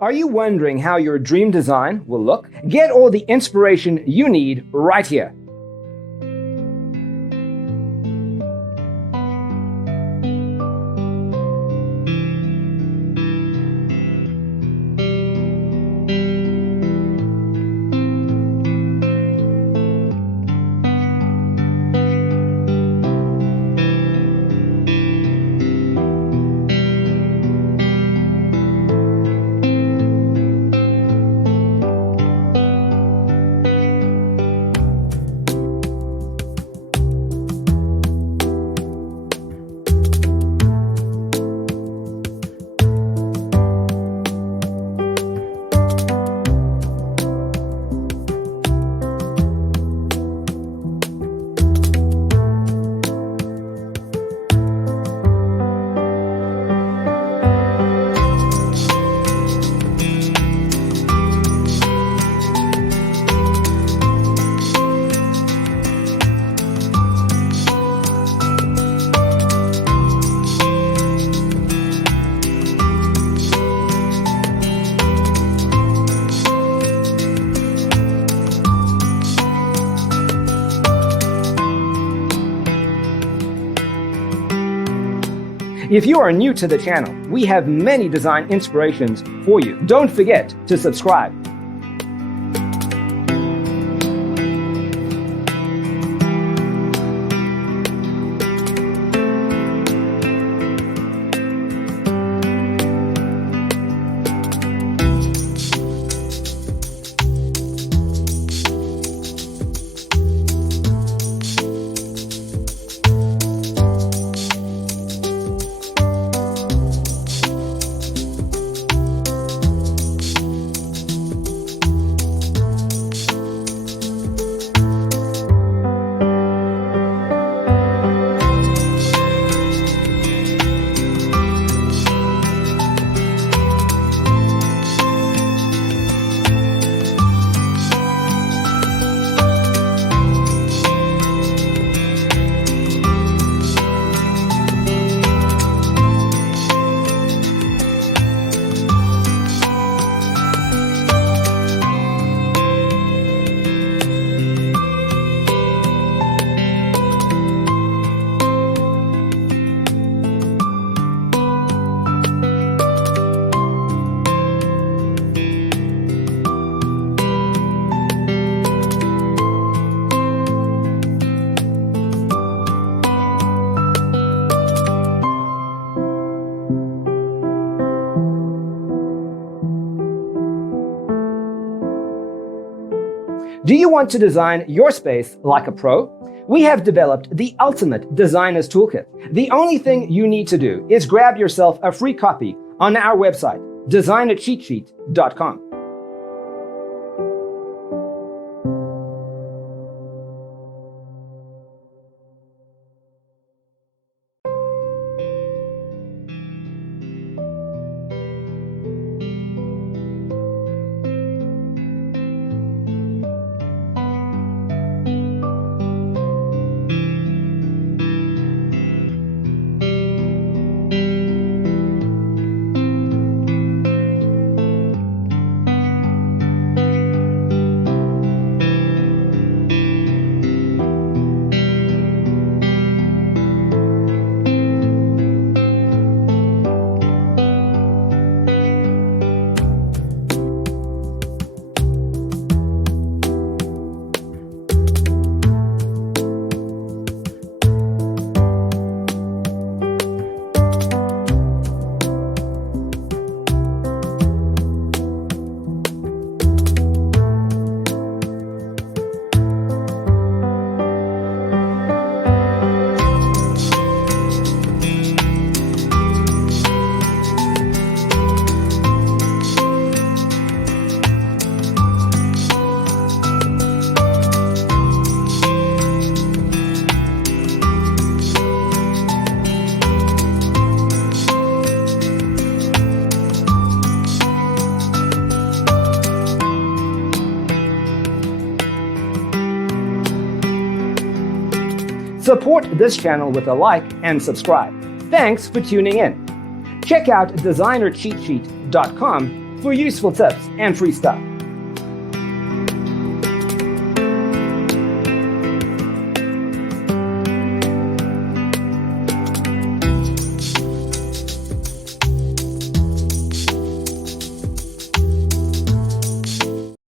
Are you wondering how your dream design will look? Get all the inspiration you need right here. If you are new to the channel, we have many design inspirations for you. Don't forget to subscribe. Do you want to design your space like a pro? We have developed the ultimate designer's toolkit. The only thing you need to do is grab yourself a free copy on our website, designercheatsheet.com. Support this channel with a like and subscribe. Thanks for tuning in. Check out designercheatsheet.com for useful tips and free stuff.